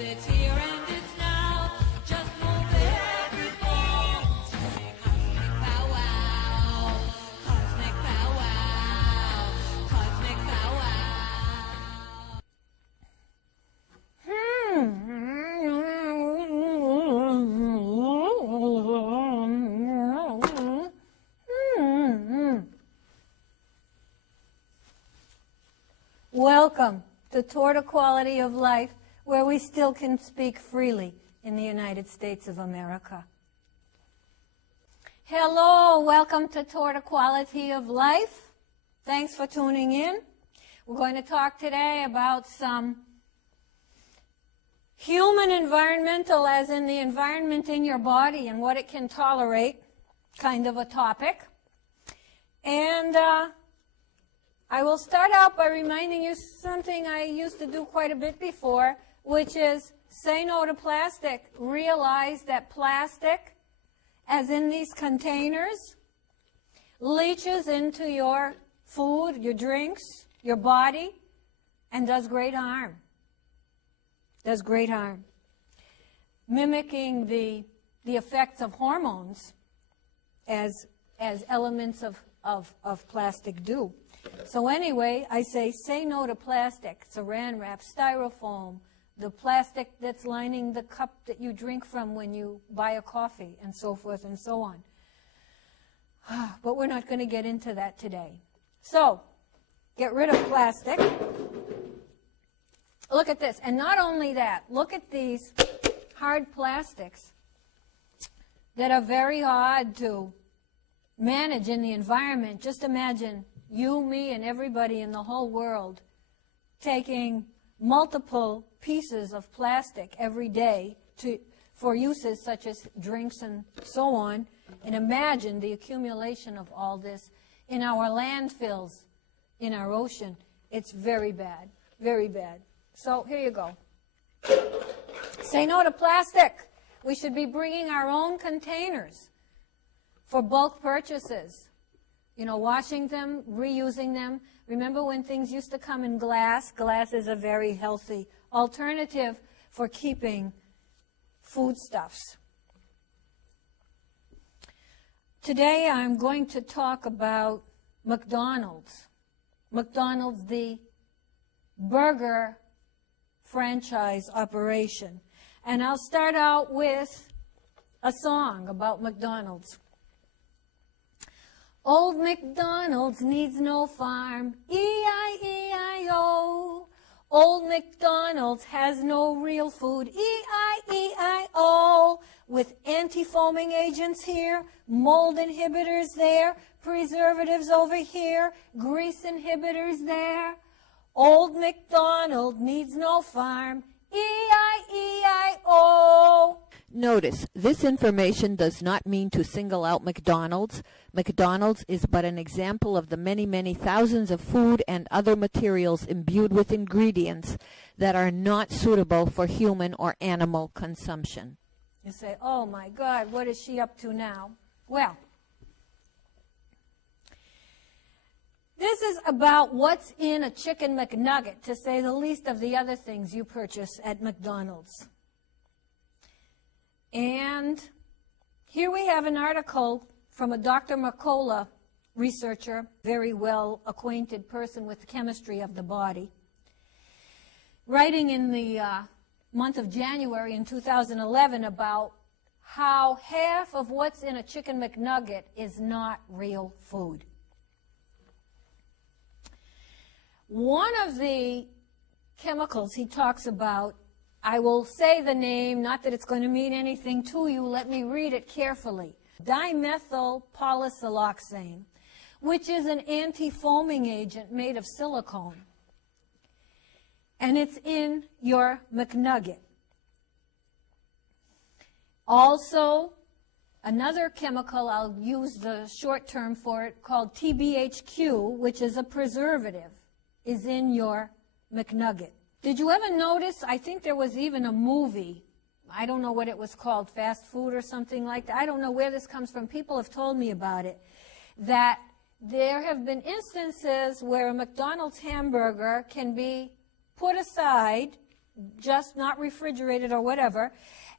it's here and it's now. Just move every bone. Cosmic powwow, cosmic powwow, cosmic powwow. Welcome to Toward a Quality of Life, where we still can speak freely in the United States of America. Hello, welcome to Toward a Quality of Life. Thanks for tuning in. We're going to talk today about some human environmental, as in the environment in your body and what it can tolerate, kind of a topic. And I will start out by reminding you something I used to do quite a bit before, which is say no to plastic. Realize that plastic, as in these containers, leaches into your food, your drinks, your body, and does great harm. Does great harm. Mimicking the effects of hormones as elements of plastic do. So anyway, I say no to plastic, saran wrap, styrofoam, the plastic that's lining the cup that you drink from when you buy a coffee, and so forth and so on. But we're not going to get into that today. So, get rid of plastic. Look at this. And not only that, look at these hard plastics that are very hard to manage in the environment. Just imagine you, me, and everybody in the whole world taking multiple pieces of plastic every day for uses such as drinks and so on, and imagine the accumulation of all this in our landfills, in our ocean. It's very bad, very bad. So here you go. Say no to plastic. We should be bringing our own containers for bulk purchases. You know, washing them, reusing them. Remember when things used to come in glass? Glass is a very healthy alternative for keeping foodstuffs. Today I'm going to talk about McDonald's. McDonald's, the burger franchise operation. And I'll start out with a song about McDonald's. Old McDonald's needs no farm, E-I-E-I-O. Old McDonald's has no real food, E-I-E-I-O. With anti-foaming agents here, mold inhibitors there, preservatives over here, grease inhibitors there. Old McDonald needs no farm, E-I-E-I-O. Notice, this information does not mean to single out McDonald's. McDonald's is but an example of the many, many thousands of food and other materials imbued with ingredients that are not suitable for human or animal consumption. You say, oh my God, what is she up to now? Well, this is about what's in a chicken McNugget, to say the least of the other things you purchase at McDonald's. And here we have an article from a Dr. Mercola researcher, very well acquainted person with the chemistry of the body, writing in the month of January in 2011 about how half of what's in a chicken McNugget is not real food. One of the chemicals he talks about, I will say the name, not that it's going to mean anything to you, let me read it carefully. Dimethyl polysiloxane, which is an anti-foaming agent made of silicone. And it's in your McNugget. Also, another chemical, I'll use the short term for it, called TBHQ, which is a preservative, is in your McNugget. Did you ever notice, I think there was even a movie, I don't know what it was called, fast food or something like that. I don't know where this comes from. People have told me about it, that there have been instances where a McDonald's hamburger can be put aside, just not refrigerated or whatever,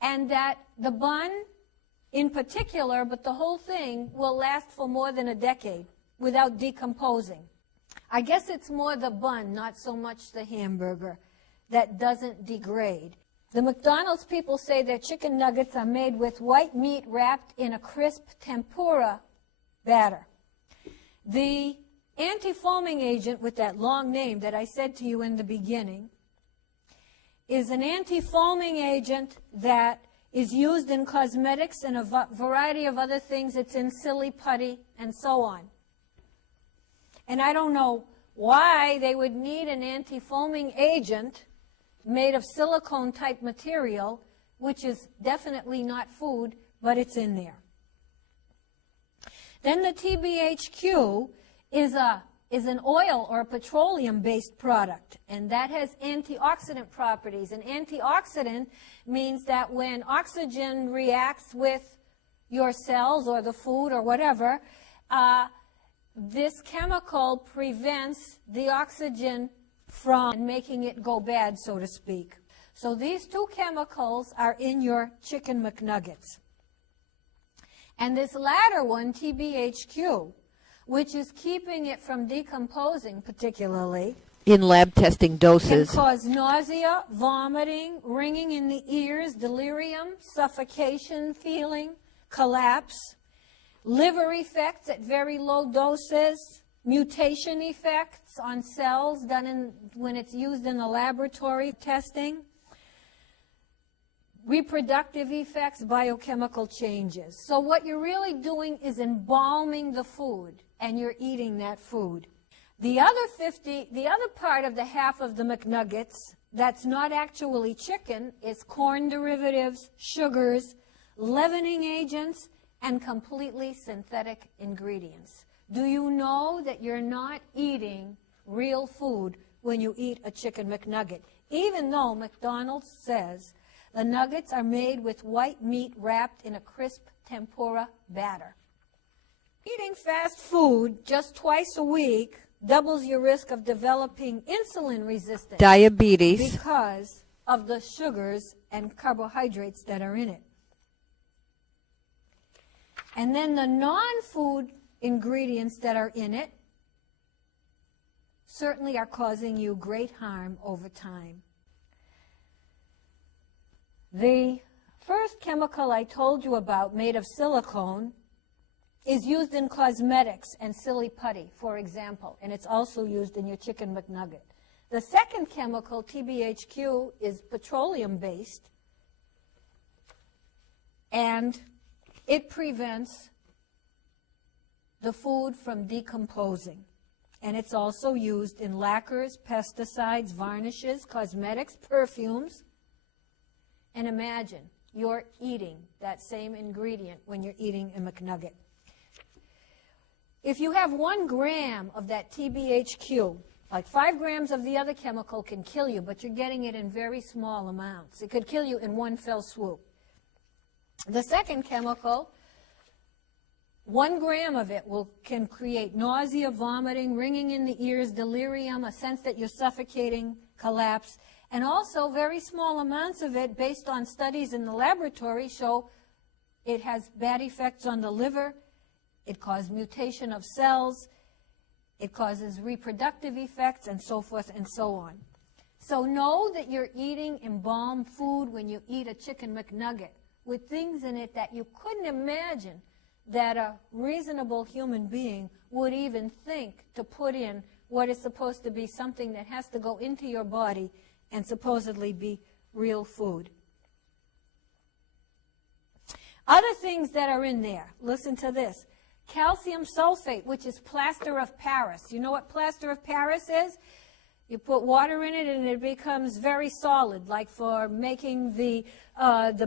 and that the bun in particular, but the whole thing, will last for more than a decade without decomposing. I guess it's more the bun, not so much the hamburger, that doesn't degrade. The McDonald's people say their chicken nuggets are made with white meat wrapped in a crisp tempura batter. The anti-foaming agent with that long name that I said to you in the beginning is an anti-foaming agent that is used in cosmetics and a variety of other things. It's in silly putty and so on. And I don't know why they would need an anti-foaming agent made of silicone-type material, which is definitely not food, but it's in there. Then the TBHQ is an oil or a petroleum-based product, and that has antioxidant properties. An antioxidant means that when oxygen reacts with your cells or the food or whatever, this chemical prevents the oxygen from making it go bad, so to speak. So these two chemicals are in your chicken McNuggets. And this latter one, TBHQ, which is keeping it from decomposing particularly, in lab testing can doses. cause nausea, vomiting, ringing in the ears, delirium, suffocation feeling, collapse, liver effects at very low doses, mutation effects on cells done when it's used in the laboratory testing, reproductive effects, biochemical changes. So what you're really doing is embalming the food, and you're eating that food. The other part of the half of the McNuggets that's not actually chicken is corn derivatives, sugars, leavening agents, and completely synthetic ingredients. Do you know that you're not eating real food when you eat a chicken McNugget? Even though McDonald's says the nuggets are made with white meat wrapped in a crisp tempura batter. Eating fast food just twice a week doubles your risk of developing insulin resistance, Diabetes. because of the sugars and carbohydrates that are in it. And then the non-food ingredients that are in it certainly are causing you great harm over time. The first chemical I told you about, made of silicone, is used in cosmetics and silly putty, for example, and it's also used in your chicken McNugget. The second chemical, TBHQ, is petroleum-based, and it prevents the food from decomposing. And it's also used in lacquers, pesticides, varnishes, cosmetics, perfumes. And imagine you're eating that same ingredient when you're eating a McNugget. If you have 1 gram of that TBHQ, like 5 grams of the other chemical can kill you, but you're getting it in very small amounts. It could kill you in one fell swoop. The second chemical, 1 gram of it can create nausea, vomiting, ringing in the ears, delirium, a sense that you're suffocating, collapse. And also very small amounts of it, based on studies in the laboratory, show it has bad effects on the liver. It causes mutation of cells. It causes reproductive effects, and so forth and so on. So know that you're eating embalmed food when you eat a chicken McNugget with things in it that you couldn't imagine that a reasonable human being would even think to put in what is supposed to be something that has to go into your body and supposedly be real food. Other things that are in there, listen to this. Calcium sulfate, which is plaster of Paris. You know what plaster of Paris is? You put water in it and it becomes very solid, like for making the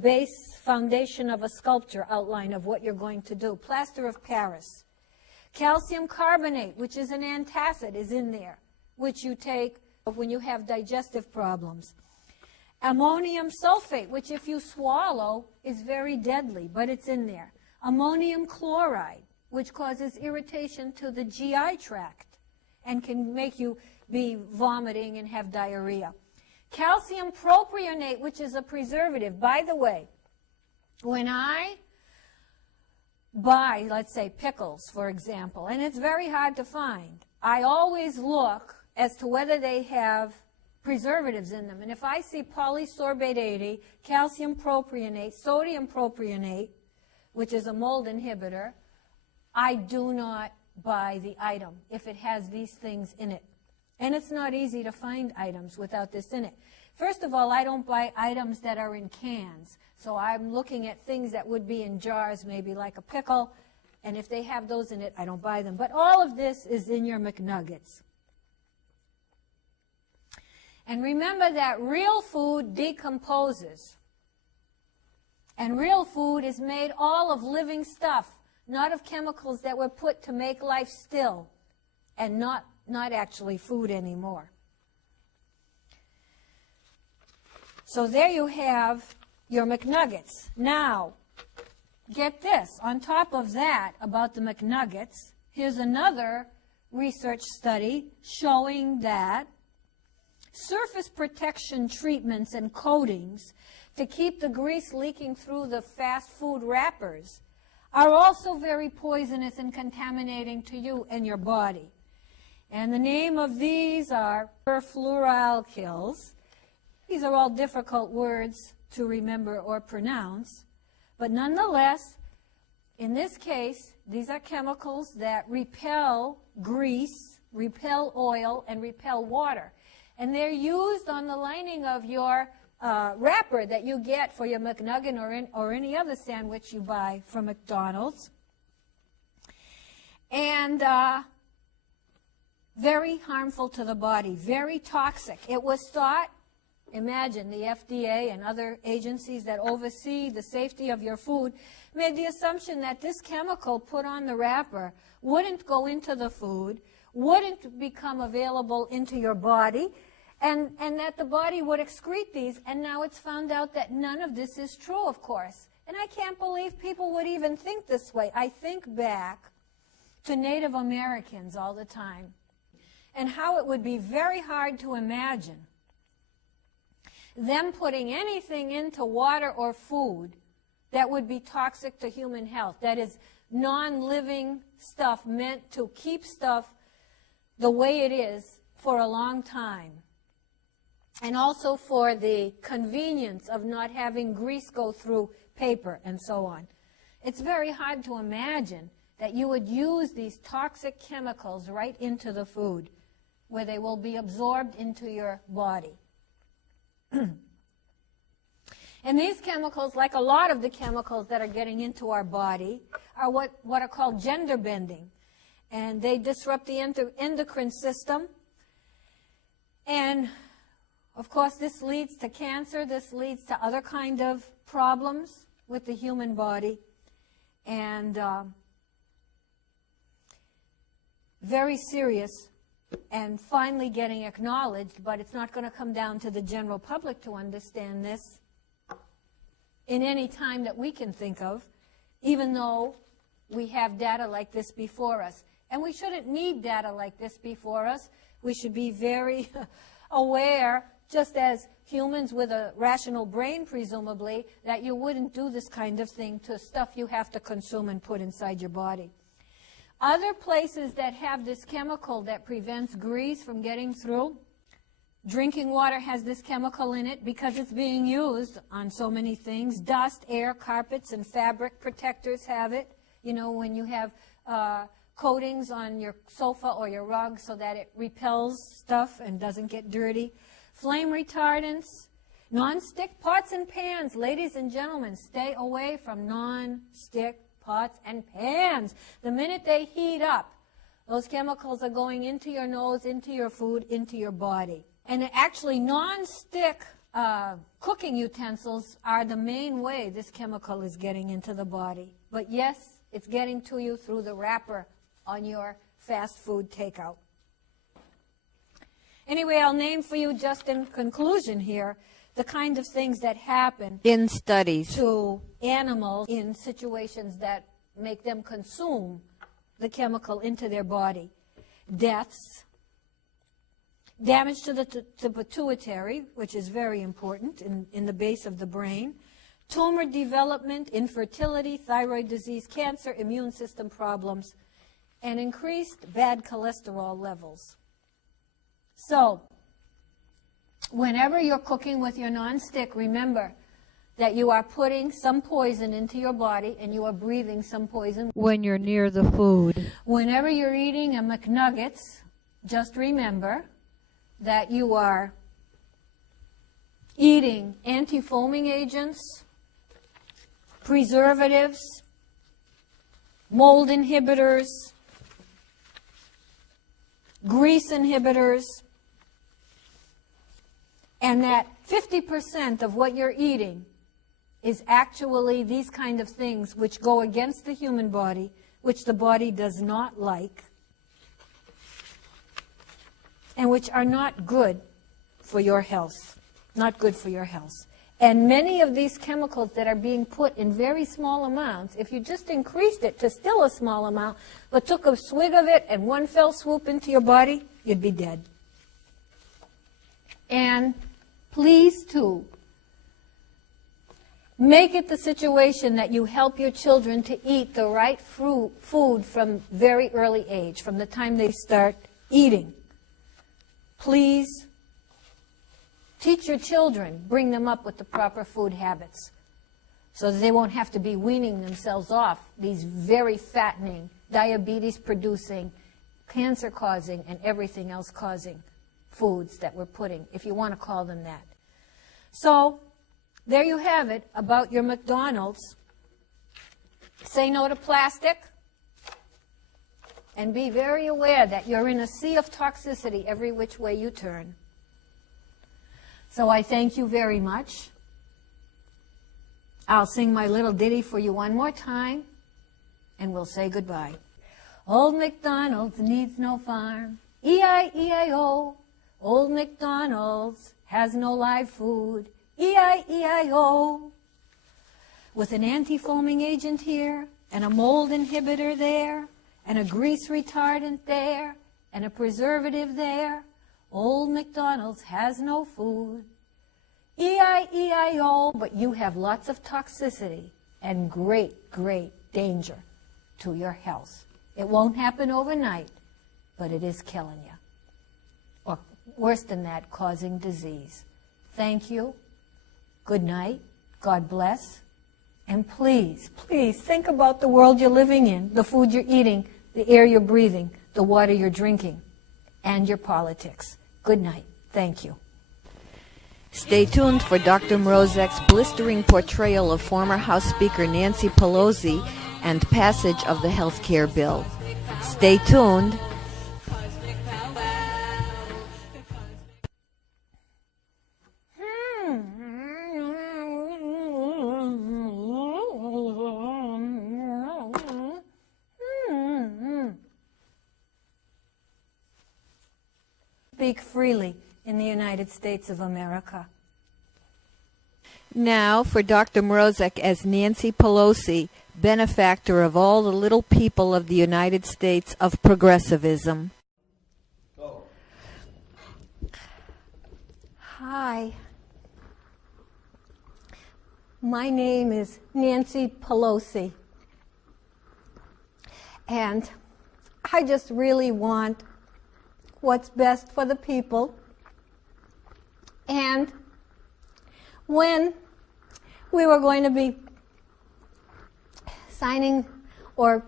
base foundation of a sculpture outline of what you're going to do. Plaster of Paris. Calcium carbonate, which is an antacid, is in there, which you take when you have digestive problems. Ammonium sulfate, which if you swallow is very deadly, but it's in there. Ammonium chloride, which causes irritation to the GI tract and can make you be vomiting and have diarrhea. Calcium propionate, which is a preservative. By the way, when I buy, let's say, pickles, for example, and it's very hard to find, I always look as to whether they have preservatives in them. And if I see polysorbate 80, calcium propionate, sodium propionate, which is a mold inhibitor, I do not buy the item if it has these things in it. And it's not easy to find items without this in it. First of all, I don't buy items that are in cans. So I'm looking at things that would be in jars, maybe like a pickle. And if they have those in it, I don't buy them. But all of this is in your McNuggets. And remember that real food decomposes. And real food is made all of living stuff, not of chemicals that were put to make life still and not actually food anymore. So there you have your McNuggets. Now, get this. On top of that, about the McNuggets, here's another research study showing that surface protection treatments and coatings to keep the grease leaking through the fast food wrappers are also very poisonous and contaminating to you and your body. And the name of these are perfluoroalkyls. These are all difficult words to remember or pronounce, but nonetheless, in this case, these are chemicals that repel grease, repel oil, and repel water. And they're used on the lining of your wrapper that you get for your McNugget or any other sandwich you buy from McDonald's. And very harmful to the body, very toxic. It was thought, imagine, the FDA and other agencies that oversee the safety of your food made the assumption that this chemical put on the wrapper wouldn't go into the food, wouldn't become available into your body, and that the body would excrete these. And now it's found out that none of this is true, of course. And I can't believe people would even think this way. I think back to Native Americans all the time and how it would be very hard to imagine them putting anything into water or food that would be toxic to human health. That is, non-living stuff meant to keep stuff the way it is for a long time. And also for the convenience of not having grease go through paper and so on. It's very hard to imagine that you would use these toxic chemicals right into the food where they will be absorbed into your body. And these chemicals, like a lot of the chemicals that are getting into our body, are what are called gender bending. And they disrupt the endocrine system. And, of course, this leads to cancer. This leads to other kind of problems with the human body. And very serious and finally getting acknowledged, but it's not going to come down to the general public to understand this in any time that we can think of, even though we have data like this before us. And we shouldn't need data like this before us. We should be very aware, just as humans with a rational brain, presumably, that you wouldn't do this kind of thing to stuff you have to consume and put inside your body. Other places that have this chemical that prevents grease from getting through, drinking water has this chemical in it because it's being used on so many things. Dust, air, carpets, and fabric protectors have it. You know, when you have coatings on your sofa or your rug so that it repels stuff and doesn't get dirty. Flame retardants, non-stick pots and pans. Ladies and gentlemen, stay away from non-stick pots and pans. The minute they heat up, those chemicals are going into your nose, into your food, into your body. And actually, non-stick cooking utensils are the main way this chemical is getting into the body. But yes, it's getting to you through the wrapper on your fast food takeout. Anyway, I'll name for you, just in conclusion here, the kind of things that happen in studies to animals in situations that make them consume the chemical into their body. Deaths, damage to the pituitary, which is very important in the base of the brain, tumor development, infertility, thyroid disease, cancer, immune system problems, and increased bad cholesterol levels. So, whenever you're cooking with your nonstick, remember that you are putting some poison into your body and you are breathing some poison. When you're near the food. Whenever you're eating a McNuggets, just remember that you are eating anti-foaming agents, preservatives, mold inhibitors, grease inhibitors, and that 50% of what you're eating is actually these kind of things which go against the human body, which the body does not like, and which are not good for your health. Not good for your health. And many of these chemicals that are being put in very small amounts, if you just increased it to still a small amount, but took a swig of it and one fell swoop into your body, you'd be dead. And please, too, make it the situation that you help your children to eat the right food from very early age, from the time they start eating. Please teach your children, bring them up with the proper food habits so that they won't have to be weaning themselves off these very fattening, diabetes-producing, cancer-causing, and everything else causing foods that we're putting, if you want to call them that. So, there you have it about your McDonald's. Say no to plastic and be very aware that you're in a sea of toxicity every which way you turn. So I thank you very much. I'll sing my little ditty for you one more time, and we'll say goodbye. Old McDonald's needs no farm, E-I-E-I-O. Old McDonald's has no live food, E-I-E-I-O. With an anti-foaming agent here, and a mold inhibitor there, and a grease retardant there, and a preservative there, Old McDonald's has no food. E-I-E-I-O, but you have lots of toxicity and great, great danger to your health. It won't happen overnight, but it is killing you. Or worse than that, causing disease. Thank you. Good night. God bless. And please, please think about the world you're living in, the food you're eating, the air you're breathing, the water you're drinking, and your politics. Good night. Thank you. Stay tuned for Dr. Mroczek's blistering portrayal of former House Speaker Nancy Pelosi and passage of the health care bill. Stay tuned. Speak freely in the United States of America. Now for Dr. Mroczek as Nancy Pelosi, benefactor of all the little people of the United States of progressivism. Hi. My name is Nancy Pelosi. And I just really want what's best for the people. And when we were going to be signing or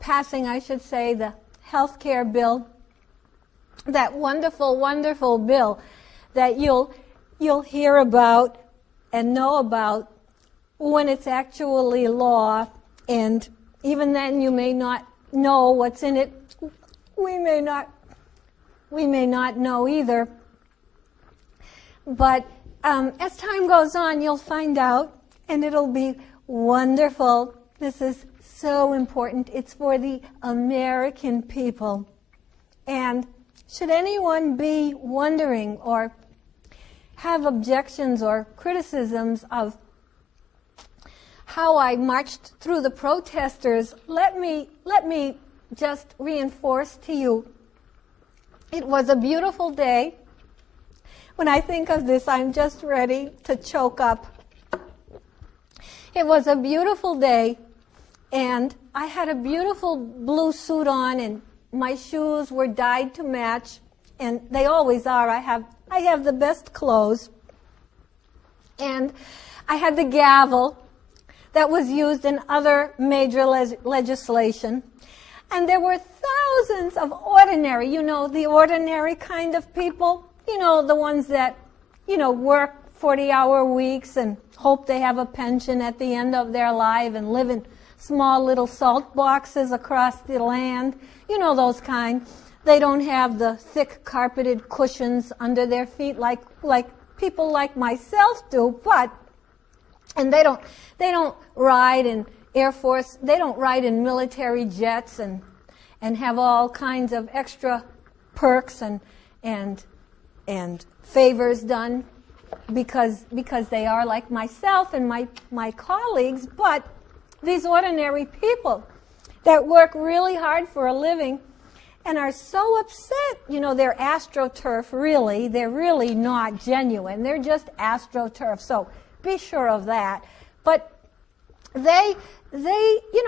passing, I should say, the health care bill, that wonderful, wonderful bill that you'll hear about and know about when it's actually law, and even then you may not know what's in it. We may not know either. But as time goes on, you'll find out, and it'll be wonderful. This is so important. It's for the American people. And should anyone be wondering or have objections or criticisms of how I marched through the protesters, let me just reinforce to you It was a beautiful day. When I think of this, I'm just ready to choke up. It was a beautiful day, and I had a beautiful blue suit on, and my shoes were dyed to match, and they always are. I have the best clothes. And I had the gavel that was used in other major legislation. And there were thousands of ordinary, the ordinary kind of people, the ones that, work 40-hour weeks and hope they have a pension at the end of their life and live in small little salt boxes across the land, those kind. They don't have the thick carpeted cushions under their feet like people like myself do, and they don't ride in Air Force, they don't ride in military jets and have all kinds of extra perks and favors done because they are like myself and my colleagues, but these ordinary people that work really hard for a living and are so upset, they're AstroTurf, really. They're really not genuine. They're just AstroTurf, so be sure of that. But they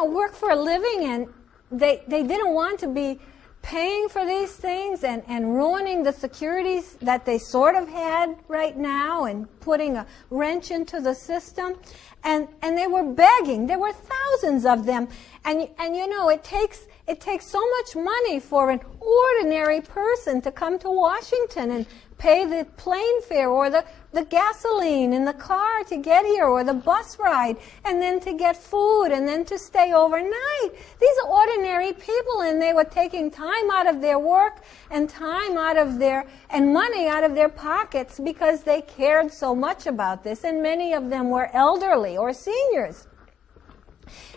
work for a living, and they didn't want to be paying for these things and ruining the securities that they sort of had right now and putting a wrench into the system. And they were begging. There were thousands of them. And it takes so much money for an ordinary person to come to Washington and pay the plane fare or the gasoline in the car to get here or the bus ride and then to get food and then to stay overnight. These are ordinary people, and they were taking time out of their work and money out of their pockets because they cared so much about this, and many of them were elderly or seniors.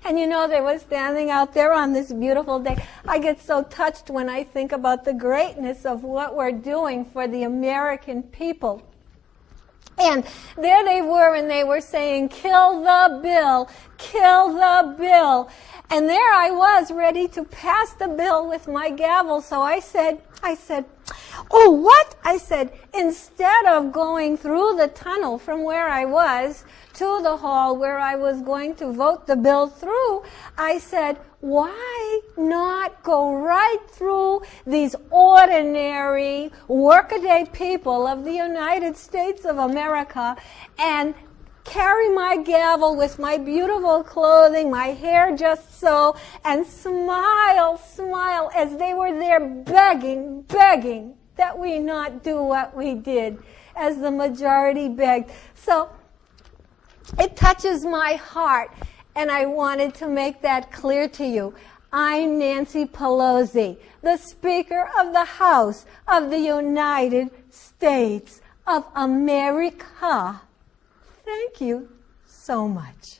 And they were standing out there on this beautiful day. I get so touched when I think about the greatness of what we're doing for the American people. And there they were, and they were saying, "Kill the bill, kill the bill." And there I was, ready to pass the bill with my gavel. So I said, "Oh, what?" I said, instead of going through the tunnel from where I was to the hall where I was going to vote the bill through, I said, why not go right through these ordinary workaday people of the United States of America and carry my gavel with my beautiful clothing, my hair just so, and smile as they were there begging that we not do what we did, as the majority begged. So it touches my heart, and I wanted to make that clear to you. I'm Nancy Pelosi, the Speaker of the House of the United States of America. Thank you so much.